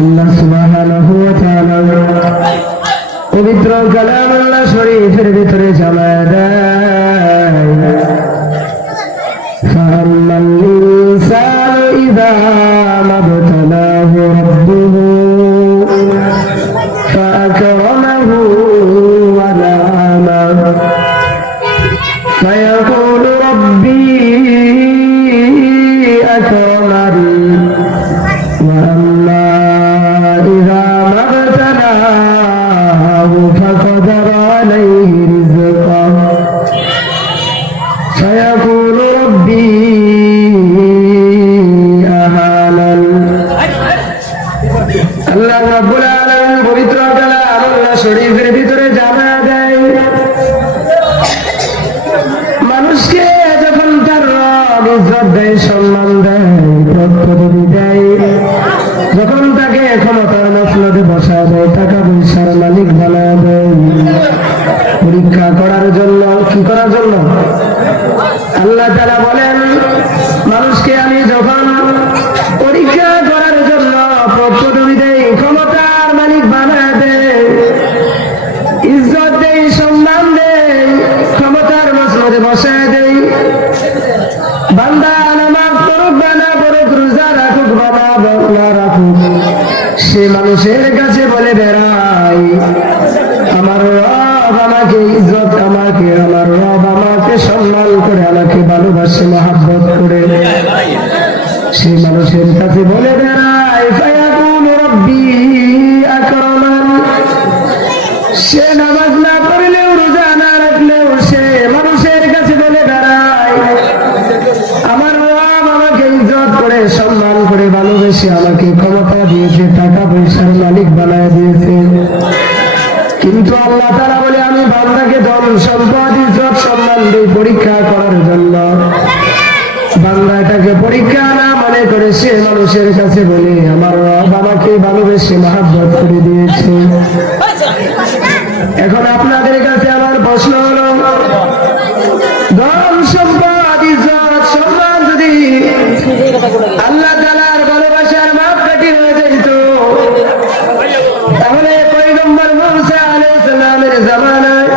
আল্লাহ সুবহানাহু ওয়া তাআলা পবিত্র কালামুল্লাহ শরীফের ভিতরে জানায় দেয় ফাআম্মাল ইনসানু ইযা মাবতালাহু রাব্বুহু ফাআকরামাহু ওয়া না'আমাহু ফায়াকুলু রাব্বি আকরামান ওয়া আম্মা ইযা মাবতালাহু ফাকাদারা আলাইহি রিজকাহু فيقول ربي أهانن আল্লাহ রাব্বুল আলামিন পবিত্র কালামুল্লাহ শরীফের ভিতরে জানা দেয় মানুষকে যখন তার রব ইজ্জত দেয়, সম্মান দেয়, পদবি দেয়, যখন তাকে ক্ষমতার মসনদে বসা দেয়, টাকা পয়সার মালিক বানায় দেয়, পরীক্ষা করার জন্য, কি করার জন্য? আল্লাহ তাআলা বলেন মানুষকে আমি যখন পরীক্ষা করার জন্য পদবি দেই, ক্ষমতার মালিক বানায় দেই, ইজ্জত দেই, সম্মান দেই, ক্ষমতার মসনদে বসায় দেই, বান্দা নামাজ পড়ুক বা না পড়ুক, রোজা রাখুক বা না রাখুক, সে মানুষের কাছে বলে বেড়াই আমার রব আমাকে ইজ্জত, আমাকে আমার রব আমাকে সম্মান করে, আমাকে ভালোবাসে, মহাব্বত করে, সে মানুষের কাছে বলে বেড়াই ফায়াকুলু রাব্বি আকরামান। সে নামাজ না পড়লেও, রোজা না রাখলেও, সে মানুষের কাছে বলে বেড়ায় আমার রব আমাকে ইজ্জত করে, সম্মান করে, ভালোবেসে আমাকে ক্ষমতা দিয়েছে, টাকা পয়সার মালিক বানায় দিয়েছে। কিন্তু আল্লাহ তাআলা বলে আমি বান্দাকে ধন সম্পদ ইজ্জত সম্মান দেই পরীক্ষা করার জন্য। বান্দা এটাকে পরীক্ষা না মনে করে সে মানুষের কাছে বলে আমার রব আমাকে ভালোবেসে মহাব্বত করে দিয়েছে। এখন আপনাদের কাছে আমার প্রশ্ন হলো, ধন সম্পদ ইজ্জত সম্মান যদি আল্লাহ তাআলার ভালোবাসার মাপকাঠি হয়ে যেত, তাহলে পয়গম্বর মূসা আলাইহিস সালামের জামানায়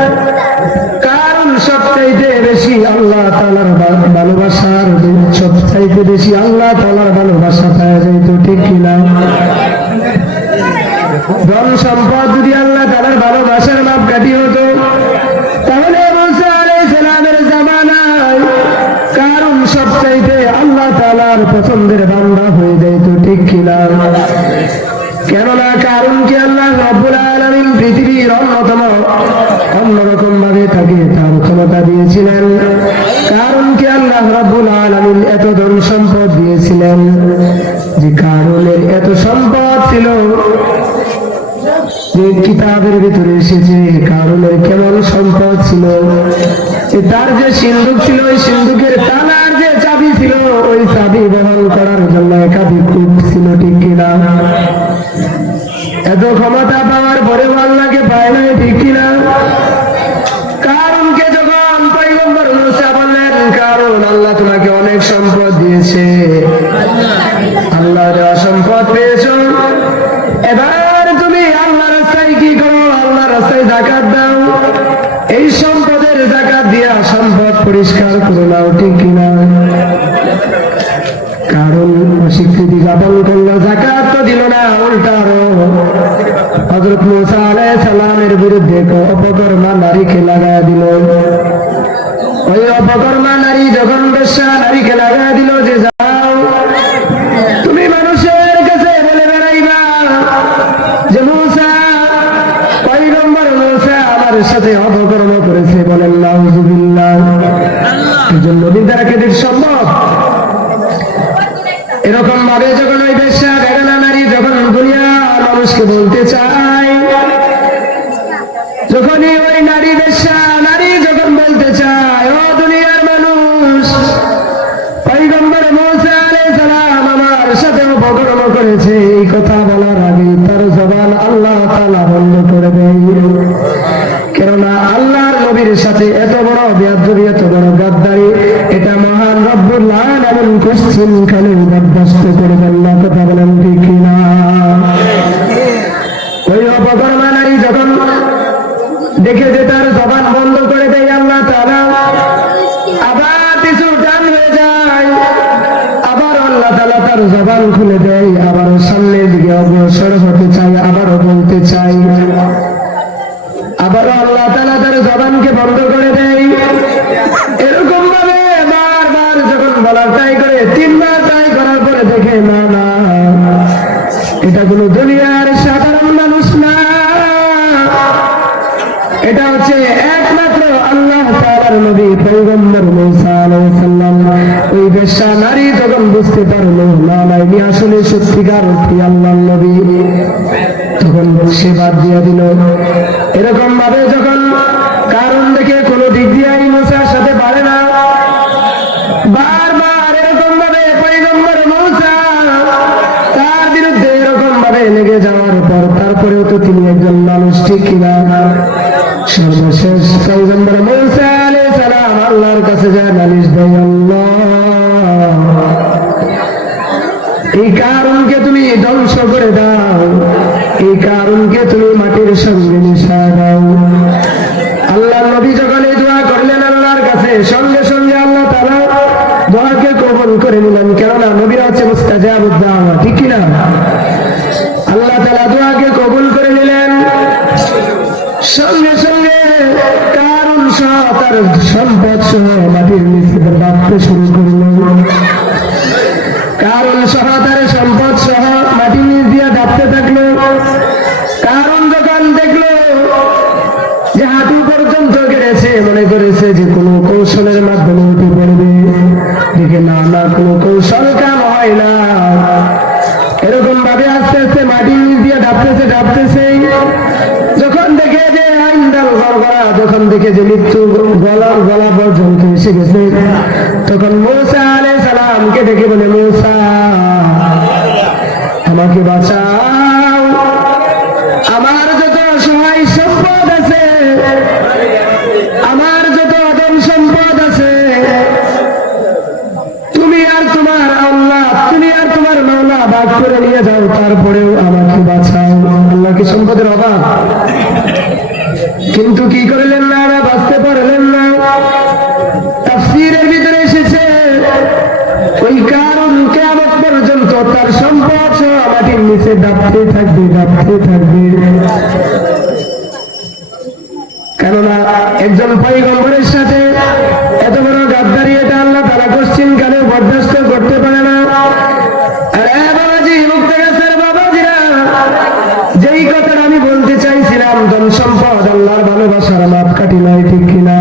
কারণ সবচাইতে বেশি আল্লাহ তাআলার ভালোবাসার, সবচাইতে বেশি আল্লাহ তাআলার ভালোবাসা পাওয়া যেত, ঠিক কিনা? ধন সম্পদ যদি আল্লাহ তাআলার ভালোবাসার মাপকাঠি হতো, তাহলে মূসা আলাইহিস সালামের জামানায় কারণ সবচাইতে আল্লাহ তাআলার পছন্দের বান্দা হয়ে যেত, ঠিক কিনা? কেননা কারণকে আল্লাহ রাব্বুল আলামিন পৃথিবীর অন্যরকম ভাবে তাকে তার ক্ষমতা দিয়েছিলেন। কারণকে আল্লাহ রাব্বুল আলামিন এত ধন সম্পদ দিয়েছিলেন যে কারণের এত সম্পদ ছিল যে কিতাবের ভিতরে এসেছে কারণের কেমন সম্পদ ছিল, তার যে সিন্ধুক ছিল, ওই সিন্ধুকের তালার যে চাবি ছিল, ওই চাবি বহন করার জন্য একাধিক কূপ ছিল, ঠিক কিনা? এত ক্ষমতা পাওয়ার পরেও আল্লাহকে পায় নাই, ঠিক কিনা? কারণকে যখন পয়গম্বর মূসা বললেন কারণ আল্লাহ তোমাকে অনেক সম্পদ দিয়েছে, আল্লাহর সম্পদ পেয়েছো, এবার তুমি আল্লাহর রাস্তায় কি করো? আল্লাহর রাস্তায় যাকাত দাও, এই সম্পদের যাকাত দিয়া সম্পদ পরিষ্কার করে নাও, ঠিক কিনা? কারণ অস্বীকৃতি জ্ঞাপন করলো, যাকাত তো দিল না, উল্টা আরো হযরত মূসা আলাইহিস সালামের বিরুদ্ধে অপকর্মা নারীকে লাগায় দিল। ওই অপকর্মা নারী যখন বেশ্যা নারীকে লাগায় দিল যে যাও তুমি মানুষের কাছে বলে বেড়াইবা যে মূসা, পয়গম্বর মূসা আমার সাথে অপকর্ম করেছে, বলেন নাউযুবিল্লাহ। একজন নবীর দ্বারা কেটে সম্ভব? এরকম ভাবে যখন ওই বেশ্যা বেগানা নারী যখন দুনিয়ার মানুষকে বলতে চায়, যখনই ওই নারী বেশ্যা নারী যখন বলতে চায় ও দুনিয়ার মানুষ, পয়গম্বর মূসা আলাইহিস সালাম আমার সাথে অপকর্ম করেছে, এই কথা বলার আগে তার জবান আল্লাহ তাআলা বন্ধ করে দেয়। কেননা আল্লাহর নবীর সাথে এত বড় বেয়াদবি, এত বড় গাদ্দারি, এটা মহান রব্বুল আলামিন কোশ্চিন খালি বরদাস্ত করবেন না, কথা বলেন ঠিক কিনা? অগ্রসর হতে চাই। আবারও বলতে চাই, আবারও আল্লাহ তাআলা তার জবানকে বন্ধ করে দেয়। এরকম ভাবে বারবার যখন বলার ট্রাই করে, 3 বার ট্রাই করার পরে দেখে না না, এটা কোনো দুনিয়ার সাধারণ মানুষ না, এটা হচ্ছে একমাত্র আল্লাহ তাআলার নবী পয়গম্বর মুসা আলাইহিস সালাম। ওই বেশ্যা নারী যখন বুঝতে পারলো না না, ইনি আসলে সত্যিকার অর্থে আল্লাহর নবী, তখন সে বাদ দিয়ে দিল। এরকম ভাবে যখন কারণ দেখে কোনো দিক দিয়ে মুসার সাথে পারে না, বারবার এরকম ভাবে পয়গম্বর মুসা তার বিরুদ্ধে এরকম ভাবে লেগে যাওয়ার পর তারপরেও তো তিনি একজন মানুষ, ঠিক কিনা? সর্বশেষ পয়গম্বর মুসা আলাইহিস সালাম আল্লাহর কাছে যায়, নালিশ দেয়, আল্লাহ এই কারণকে তুমি ধ্বংস করে দাও, এই কারণকে তুমি মাটির সঙ্গে মিশিয়ে দাও। আল্লাহ নবী যখন এই দোয়া করলেন আল্লাহর কাছে, সঙ্গে সঙ্গে আল্লাহ তাআলা দোয়াকে কবুল করে নিলেন। কেননা নবীরা হচ্ছে মুস্তাজাবুদ দাওয়া, ঠিক কিনা? আল্লাহ তাআলা দোয়াকে কবুল করে নিলেন। সঙ্গে সঙ্গে কারণ সহ তার সম্পদ সহ মাটির নিচে ভাবতে শুরু করল। কারণ সহ তার সম্পদ সহ মাটির নিচ দিয়ে ভাবতে থাকলো। কারণ যখন দেখলো যে হাঁটু পর্যন্ত কেড়েছে, মনে করেছে যে কোনো কৌশলের মাধ্যমে উঠে পড়বে, দেখে না না, কোনো কৌশল কাম হয় না। এরকম ভাবে আস্তে আস্তে মাটির নিচ দিয়ে ডাবতেছে। যখন দেখে যে আইন্দাল গড়গড়া, যখন দেখে যে মৃত্যু গলা পর্যন্ত এসে গেছে, তখন মুসা আলাইহিস সালামকে ডেকে বলে, মুসা আমাকে বাঁচাও, আমার যত সহায় সম্পদ আছে, আমার যত ধন সম্পদ আছে, তুমি আর তোমার আল্লাহ, তুমি আর তোমার মাওলা ভাগ করে নিয়ে যাও, তারপরেও আমাকে বাঁচাও। আল্লাহ কি সম্পদের অভাব? কিন্তু কি করলেন না, বাঁচতে পারলেন না। তাফসীরের ভিতরে এসেছে ওই কারণ কিয়ামত পর্যন্ত তার সম্পদ মাটির নিচে ডাবতে থাকবে। কেননা একজন পয়গম্বরের সাথে এত বড় গাদ্দারি, এটা আল্লাহ তাআলা কোশ্চিন কালে বরদাস্ত করতে পারে না। যেই কথাটা আমি বলতে চাইছিলাম, ধন সম্পদ আল্লাহর ভালোবাসার মাপকাঠি নয়, ঠিক কিনা?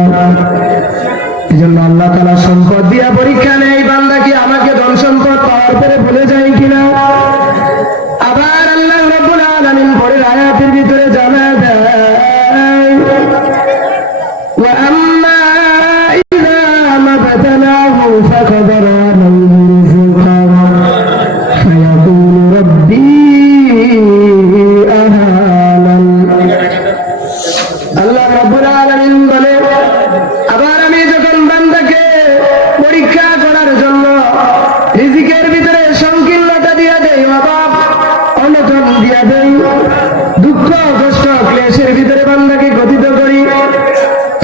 এই জন্য আল্লাহ তাআলা সম্পদ দিয়া পরীক্ষা নেই, বান্দা কি আমাকে ধন সম্পদ পাওয়ার পরে ভুলে যায় কিনা। আবার আল্লাহ রাব্বুল আলামিন পরের আয়াতের ভিতরে জানা দেয়, ওয়া আম্মা ইযা মাবতালাহু ফাকাদারা আলাইহি রিজকাহু ফায়াকুলু রাব্বি আহানান। আল্লাহ রাব্বুল আলামিন বলে, আবার আমি যখন বান্দাকে পরীক্ষা করার জন্য রিজিকের ভিতরে সংকীর্ণতা দিয়া দেই, অভাব অনটন দিয়া দেই, দুঃখ কষ্ট ক্লেশের ভিতরে বান্দাকে গঠিত করি,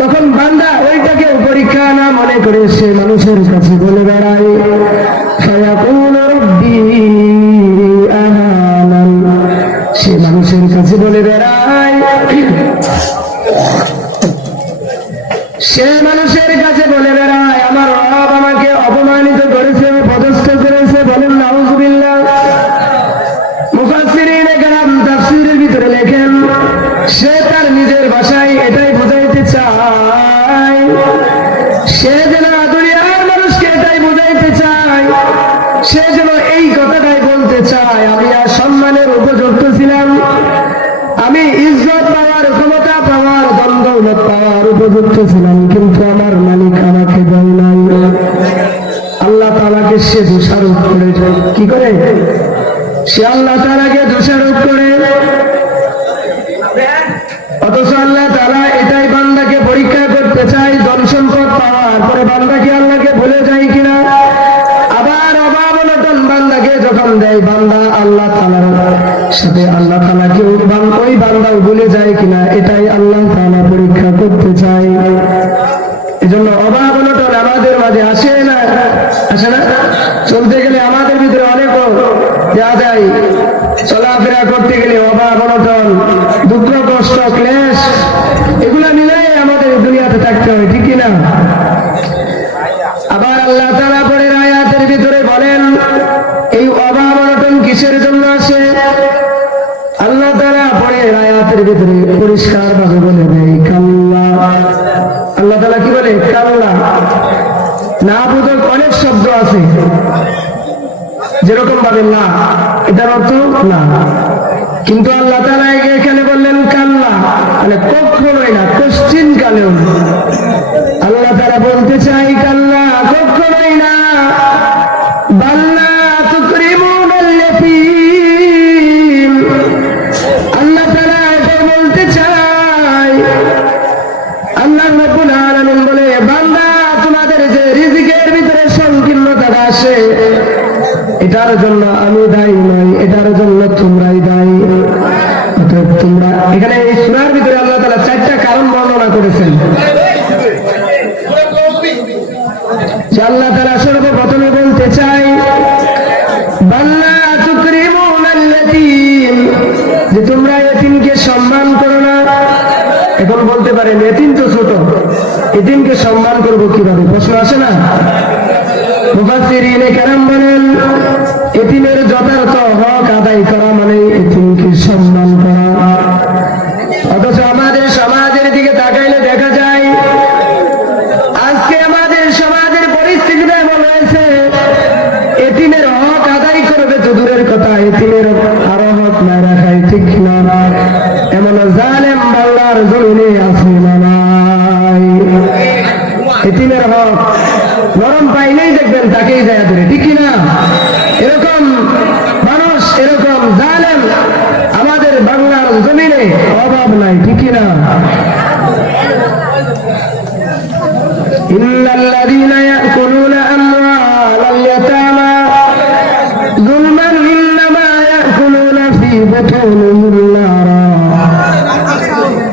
তখন বান্দা ওইটাকে পরীক্ষা না মনে করে সে মানুষের কাছে বলে বেড়ায়, ফায়াকুলু রাব্বি আহানান। সে মানুষের কাছে বলে বেড়ায়, সে মানুষের কাছে বলে বেড়ায়, আমার রব আমাকে অপমানিত করেছে, পদস্থ করেছে। বলেন নাউযুবিল্লাহ। মুফাসসিরিনে কেরাম তাফসীরের ভিতরে লেখেন, সে তার নিজের ভাষায় এটাই বোঝাইতে চায়, সে যেন দুনিয়ার মানুষকে এটাই বোঝাইতে চায়, সে যেন এই কথাটাই বলতে চায়, আমি আর সম্মানের উপযুক্ত ছিলাম, আমি ইজ্জত পাওয়ার, ক্ষমতা পাওয়ার, ধন দৌলত পাওয়ার উপযুক্ত ছিলাম, কিন্তু আমার মালিক আমাকে দেয় নাই। আল্লাহ তাআলাকে সে দোষারোপ করে, কি করে? সে আল্লাহ তাআলাকে দোষারোপ করে। অথচ আল্লাহ তাআলা এটাই বান্দাকে পরীক্ষা করতে চায়, ধন সম্পদ পাওয়ার পরে বান্দা কি আল্লাহকে ভুলে যায় কিনা। আবার অভাব অনটন বান্দাকে যখন দেয়, বান্দা আল্লাহ তাআলার সাথে আল্লাহ তাআলাকে ওই বান্দাও ভুলে যায় কিনা, এটাই আল্লাহ তাআলা পরীক্ষা করতে চায়। এজন্য অভাব অনটন আমাদের মাঝে আসে না? চলতে গেলে আমাদের ভিতরে অনেক দেওয়া যায়, চলাফেরা করতে আয়াতের ভিতরে পরিষ্কার ভাবে বলে দেয় কাল্লা। আল্লাহ তাআলা কি বলে? কাল্লা। না বোধক অনেক শব্দ আছে, যেরকম ভাবে না, এটার অর্থ না, কিন্তু আল্লাহ তাআলা এখানে বললেন কাল্লা, মানে কখনোই না, কোশ্চিন কালেও না। আল্লাহ তাআলা বলতে চাই কাল্লা, কখনোই না। বাল্লা তুকরিমুনাল ইয়াতীম, আল্লাহ তাআলা এটা বলতে চাই। আল্লাহ রাব্বুল আলামিন বলে, বান্দা তোমাদের যে রিজিকের ভিতরে সংকীর্ণতা আসে, এটার জন্য আমি দায়ী নই, এটার জন্য তোমরাই দায়ী। অতএব তোমরা, এখানে এই সূরার ভিতরে আল্লাহ তাআলা 4টা কারণ বর্ণনা করেছেন। যে আল্লাহ তাআলা সর্বপ্রথমে বলতে চাই বাল্লা তুকরিমুনাল ইয়াতীম, যে তোমরা এতিমকে সম্মান করো না। এখন বলতে পারেন এতিম তো ছোট, এতিমকে সম্মান করবো কিভাবে? প্রশ্ন আসে না? মুফাসসিরিনে কেরাম বলেন, এতিমের যথার্থ হক আদায় করা মানে এতিমকে সম্মান করা। অথচ আমাদের সমাজের দিকে তাকাইলে দেখা যায় আজকে আমাদের সমাজের পরিস্থিতিটা এমন হয়েছে, এতিমের হক আদায় করবে তো দূরের কথা, এতিমের আরো হক না রাখাই ঠিক না, এমন জালেম বাংলার জমিনে আছে না নাই? এতিমের হক নরম পাইলেই দেখবেন তাকেই যায় ধরে, ঠিক কিনা? এরকম মানুষ, এরকম জালেম আমাদের বাংলার জমিনে অভাব নাই, ঠিক কিনা? ইন্নাল্লাযীনা ইয়াকুলুনা আমওয়ালাল ইয়াতামা যুলমান ইন্নামা ইয়াকুলুনা ফী বুতুনিহিম নারা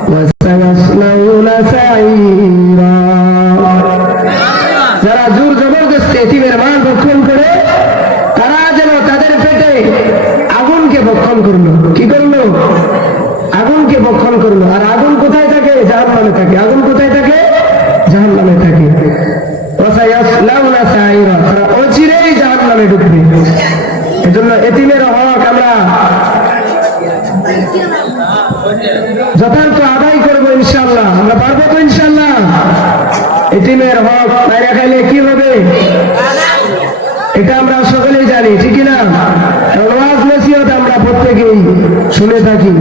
ওয়া সায়াসলাউনা সাঈরা। যারা জোর জবরদস্তি এতিমের মাল ভক্ষণ করে, তারা যেন তাদের পেটে আগুনকে ভক্ষণ করলো। কি করলো? আগুনকে ভক্ষণ করলো। আর আগুন কোথায় থাকে? জাহান্নামে থাকে। আগুন কোথায় থাকে? জাহান্নামে থাকে। তারা অচিরেই জাহান্নামে ঢুকবে। এজন্য এতিমের হক আমরা যথার্থ আদায় করবো ইনশাআল্লাহ। আমরা পারবো তো ইনশাআল্লাহ? এতিমের হক বাইরে খাইলে কি হবে এটা আমরা সকলেই জানি, ঠিক না? ওয়াজ নসিহত আমরা প্রত্যেকেই শুনে থাকি,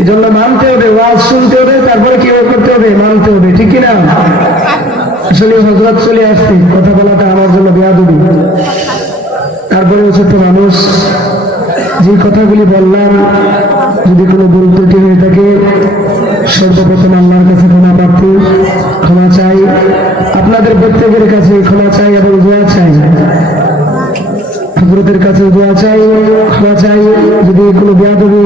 এই জন্য মানতে হবে, ওয়াজ শুনতে হবে, তারপরে কি করতে হবে? মানতে হবে, ঠিক না? আসলে হযরত চলে আসছে, কথা বলাটা আমার জন্য বেয়াদবি। তারপরে ছোট মানুষ, যে কথাগুলি বললাম যদি কোনো ভুল ত্রুটি হয়ে থাকে, সর্বপ্রথম আল্লাহর কাছে ক্ষমা চাই, আপনাদের প্রত্যেকের কাছে ক্ষমা চাই এবং দোয়া চাই, হযরতের কাছে দোয়া চাই, ক্ষমা চাই। যদি কোনো বেয়াদবি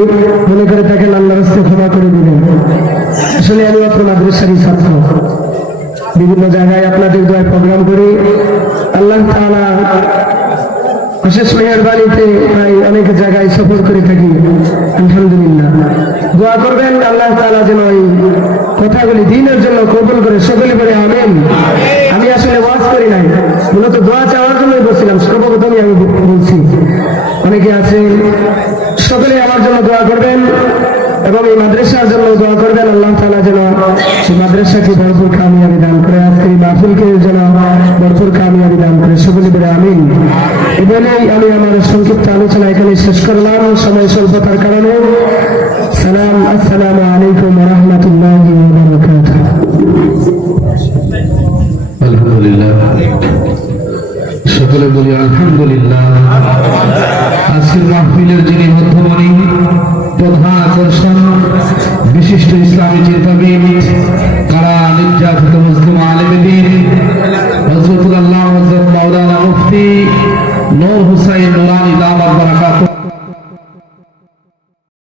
মনে করে থাকেন আল্লাহর কাছে ক্ষমা করে দিবেন। আসলে আমি আপনার মাদ্রাসারই ছাত্র, বিভিন্ন জায়গায় আপনাদের দোয়ায় প্রোগ্রাম করি। আল্লাহ তাআলা বিশেষ মেহরবানিতে প্রায় অনেক জায়গায় সফর করে থাকি, আলহামদুলিল্লাহ। দোয়া করবেন আল্লাহ তাআলা যেন এই কথাগুলি দ্বীনের জন্য কবুল করে, সকলে বলে আমিন। আমি আসলে ওয়াজ করি নাই, মূলত দোয়া চাওয়ার জন্যই বলছিলাম, সর্বপ্রথমই আমি বলছি। অনেকে আছে, সকলে আমার জন্য দোয়া করবেন এবং এই মাদ্রাসার জন্য দোয়া করবেন। আল্লাহ তাআলা যেন এই মাদ্রাসাকে ভরপুর কামিয়াবি দান করে, আজকে এই মাহফিলকে যেন ভরপুর কামিয়াবি দান করে, সকলে বলে আমিন। এই বলেই আমি আমার সংক্ষিপ্ত আলোচনা এখানে শেষ করলাম, সময় স্বল্পতার কারণে। সালাম, আসসালামু আলাইকুম ওয়া রাহমাতুল্লাহি ওয়া বারাকাতুহু। আলহামদুলিল্লাহ, সকলে বলি আলহামদুলিল্লাহ। আজকের মাহফিলের যে